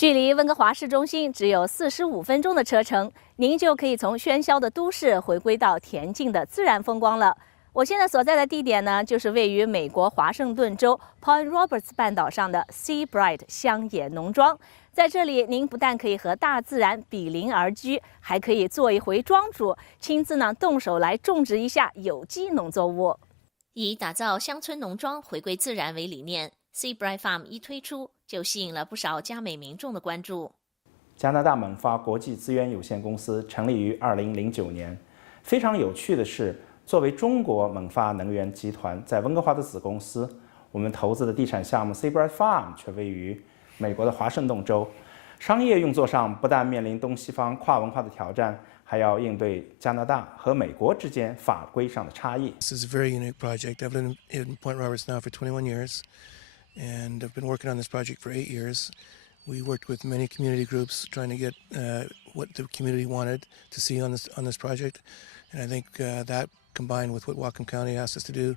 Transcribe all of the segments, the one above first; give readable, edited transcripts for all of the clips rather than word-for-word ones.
距离温哥华市中心只有45分钟的车程，您就可以从喧嚣的都市回归到恬静的自然风光了。我现在所在的地点呢，就是位于美国华盛顿州 Point Roberts 半岛上的 Seabridge 乡野农庄。在这里，您不但可以和大自然比邻而居，还可以做一回庄主，亲自动手来种植一下有机农作物。以打造乡村农庄、回归自然为理念。Seabridge Farm 一推出，就吸引了不少加美民众的关注。加拿大猛发国际资源有限公司成立于2009年。非常有趣的是，作为中国猛发能源集团在温哥华的子公司，我们投资的地产项目 Seabridge Farm 却位于美国的华盛顿州。商业运作上不但面临东西方跨文化的挑战，还要应对加拿大和美国之间法规上的差异。 This is a very unique project. I've lived in Point Roberts now for 21 years, and I've been working on this project for 8 years. We worked with many community groups trying to get what the community wanted to see on this project, and I think that combined with what Whatcom County asked us to do,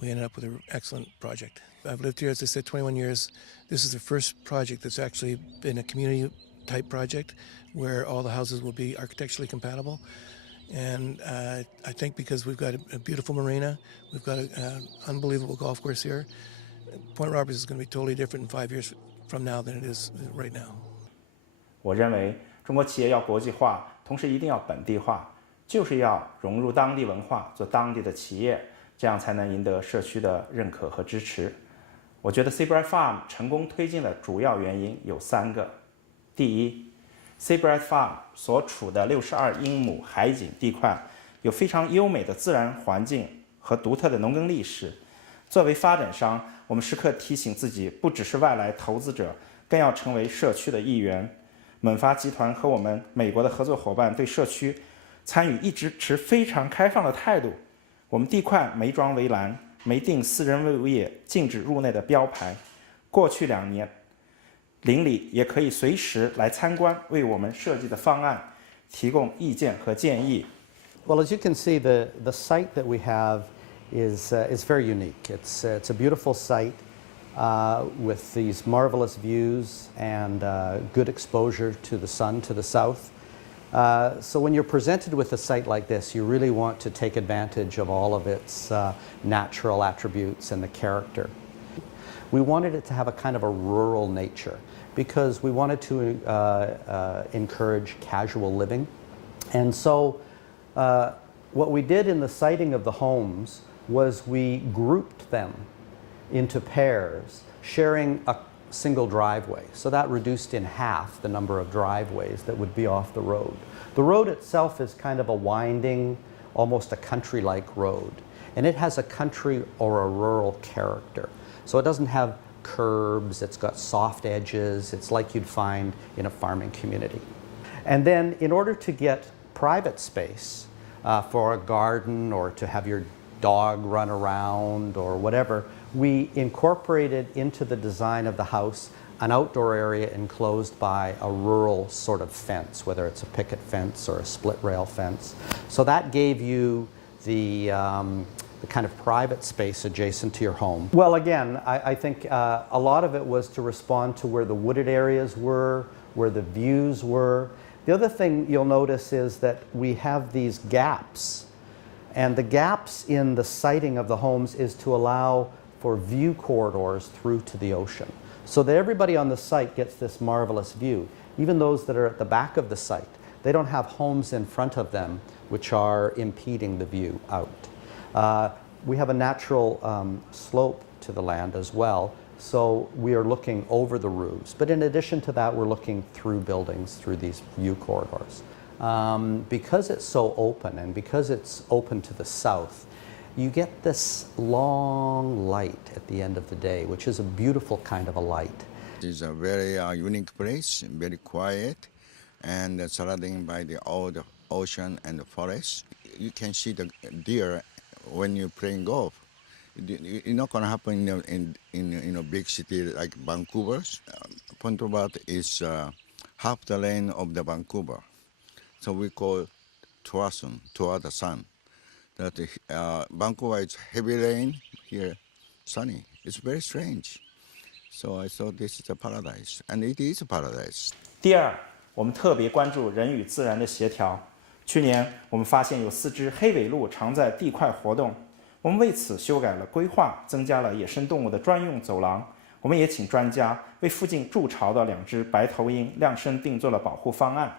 we ended up with an excellent project. I've lived here, as I said, 21 years. This is the first project that's actually been a community-type project where all the houses will be architecturally compatible. And I think because we've got a beautiful marina, we've got an unbelievable golf course here, Point Roberts is going to be totally different in 5 years from now than it is right now. 我认为中国企业要国际化，同时一定要本地化，就是要融入当地文化，做当地的企业，这样才能赢得社区的认可和支持。我觉得 Seabridge Farm 成功推进的主要原因有3个。第一， Seabridge Farm 所处的62英亩海景地块有非常优美的自然环境和独特的农耕历史。作为发展商，我们时刻提醒自己，不只是外来投资者，更要成为社区的一员。猛发集团和我们美国的合作伙伴对社区参与一直持非常开放的态度。我们地块没装围栏，没定私人物业禁止入内的标牌。过去2年，邻里也可以随时来参观，为我们设计的方案提供意见和建议。Well, as you can see, the site that we have is very unique. It's a beautiful site with these marvelous views and good exposure to the sun to the south. So when you're presented with a site like this, you really want to take advantage of all of its natural attributes and the character. We wanted it to have a kind of a rural nature because we wanted to encourage casual living. And so what we did in the siting of the homes was we grouped them into pairs, sharing a single driveway. So that reduced in half the number of driveways that would be off the road. The road itself is kind of a winding, almost a country-like road. And it has a country or a rural character. So it doesn't have curbs, it's got soft edges, it's like you'd find in a farming community. And then in order to get private space for a garden or to have your dog run around or whatever, we incorporated into the design of the house an outdoor area enclosed by a rural sort of fence, whether it's a picket fence or a split rail fence. So that gave you the kind of private space adjacent to your home. Well, again, I think a lot of it was to respond to where the wooded areas were, where the views were. The other thing you'll notice is that we have these gaps. And the gaps in the siting of the homes is to allow for view corridors through to the ocean, so that everybody on the site gets this marvelous view. Even those that are at the back of the site, they don't have homes in front of them which are impeding the view out. We have a natural slope to the land as well, so we are looking over the roofs. But in addition to that, we're looking through buildings, through these view corridors. Because it's so open and because it's open to the south, you get this long light at the end of the day, which is a beautiful kind of a light. It's a very unique place, very quiet, and surrounded by the old ocean and the forest. You can see the deer when you're playing golf. It's not going to happen in a big city like Vancouver. Point Robert is half the length of the Vancouver. So we call Tuasun, toward the sun. That Vancouver is heavy rain, here sunny. It's very strange. So I thought this is a paradise, and it is a paradise. 第二，我们特别关注人与自然的协调。去年我们发现有4只黑尾鹿常在地块活动，我们为此修改了规划，增加了野生动物的专用走廊。我们也请专家为附近筑巢的2只白头鹰量身定做了保护方案，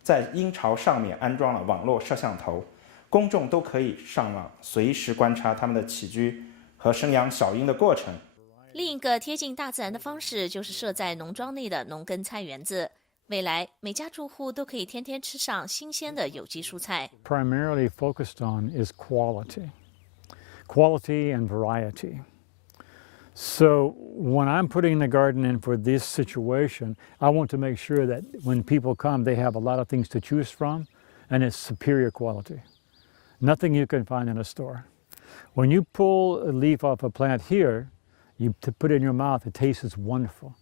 在鹰巢上面安装了网络摄像头，公众都可以上网随时观察它们的起居和生养小鹰的过程。另一个贴近大自然的方式就是设在农庄内的农耕菜园子。未来每家住户都可以天天吃上新鲜的有机蔬菜。Primarily focused on is quality and variety. So when I'm putting the garden in for this situation, I want to make sure that when people come, they have a lot of things to choose from, and it's superior quality. Nothing you can find in a store. When you pull a leaf off a plant here, you put it in your mouth, it tastes wonderful.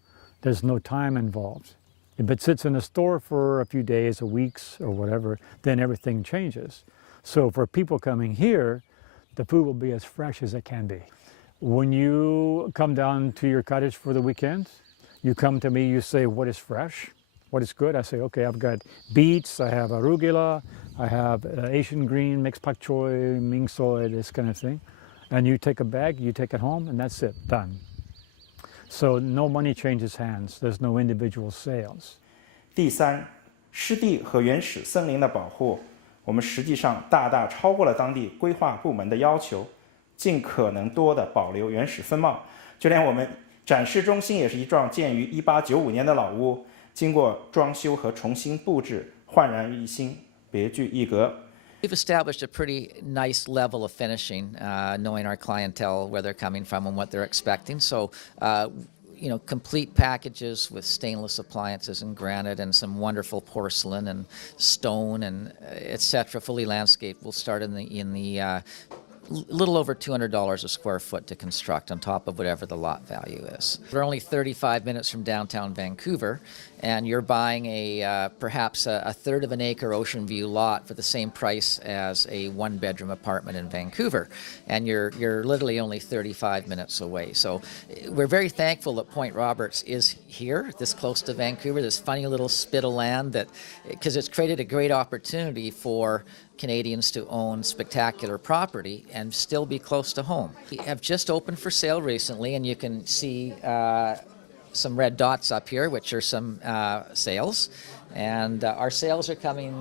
There's no time involved. If it sits in a store for a few days or weeks or whatever, then everything changes. So for people coming here, the food will be as fresh as it can be. When you come down to your cottage for the weekend, you come to me, you say, what is fresh? What is good? I say, okay, I've got beets, I have arugula, I have Asian green, mixed pak choy, ming soy, this kind of thing. And you take a bag, you take it home, and that's it, done. So no money changes hands. There's no individual sales. 第三，湿地和原始森林的保护，我们实际上大大超过了当地规划部门的要求，尽可能多的保留原始风貌。就连我们展示中心也是一幢建于1895年的老屋，经过装修和重新布置，焕然一新，别具一格。We've established a pretty nice level of finishing, knowing our clientele, where they're coming from and what they're expecting. So, complete packages with stainless appliances and granite and some wonderful porcelain and stone and etc. Fully landscaped. We'll start in the little over $200 a square foot to construct on top of whatever the lot value is. We're only 35 minutes from downtown Vancouver, and you're buying perhaps a third of an acre ocean view lot for the same price as a 1-bedroom apartment in Vancouver, and you're literally only 35 minutes away. So we're very thankful that Point Roberts is here, this close to Vancouver, this funny little spit of land because it's created a great opportunity for Canadians to own spectacular property and still be close to home. We have just opened for sale recently, and you can see some red dots up here, which are some sales. And our sales are coming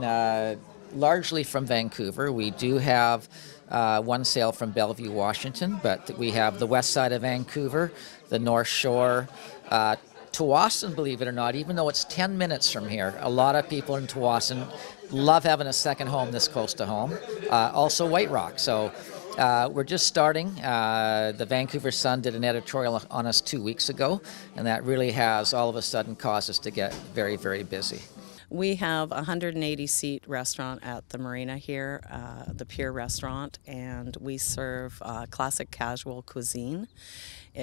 largely from Vancouver. We do have one sale from Bellevue, Washington, but we have the west side of Vancouver, the North Shore, Tsawwassen, believe it or not, even though it's 10 minutes from here. A lot of people in Tsawwassen love having a second home this close to home. Also White Rock. So we're just starting. The Vancouver Sun did an editorial on us 2 weeks ago, and that really has all of a sudden caused us to get very, very busy. We have a 180-seat restaurant at the marina here, the Pier Restaurant, and we serve classic casual cuisine.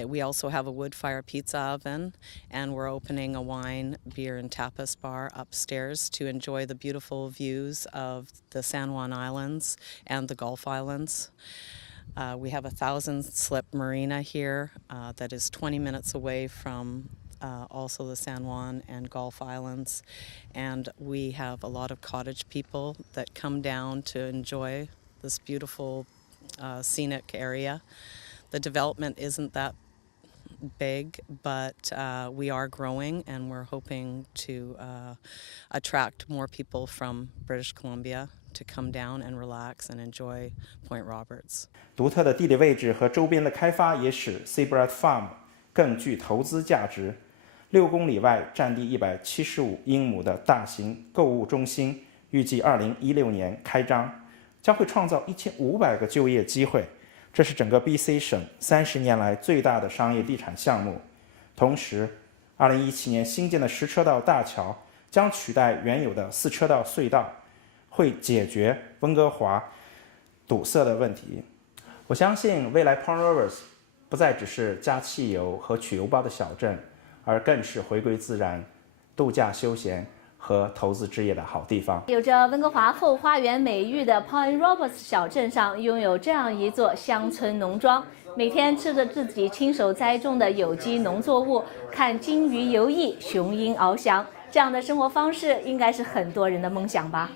We also have a wood-fire pizza oven, and we're opening a wine, beer, and tapas bar upstairs to enjoy the beautiful views of the San Juan Islands and the Gulf Islands. We have a 1,000-slip marina here that is 20 minutes away from also the San Juan and Gulf Islands, and we have a lot of cottage people that come down to enjoy this beautiful scenic area. The development isn't that big, but we are growing, and we're hoping to attract more people from British Columbia to come down and relax and enjoy Point Roberts. 独特的地理位置和周边的开发也使 Seabridge Farm 更具投资价值。6公里外，占地175英亩的大型购物中心，预计2016年开张，将会创造1500个就业机会。这是整个 BC 省30年来最大的商业地产项目。同时，2017年新建的10车道大桥将取代原有的4车道隧道，会解决温哥华堵塞的问题。我相信未来 Point Roberts 不再只是加汽油和取油包的小镇，而更是回归自然、度假休闲和和投资置业的好地方。有着温哥华后花园美誉的 Point Roberts 小镇上，拥有这样一座乡村农庄，每天吃着自己亲手栽种的有机农作物，看金鱼游弋，雄鹰翱翔，这样的生活方式应该是很多人的梦想吧。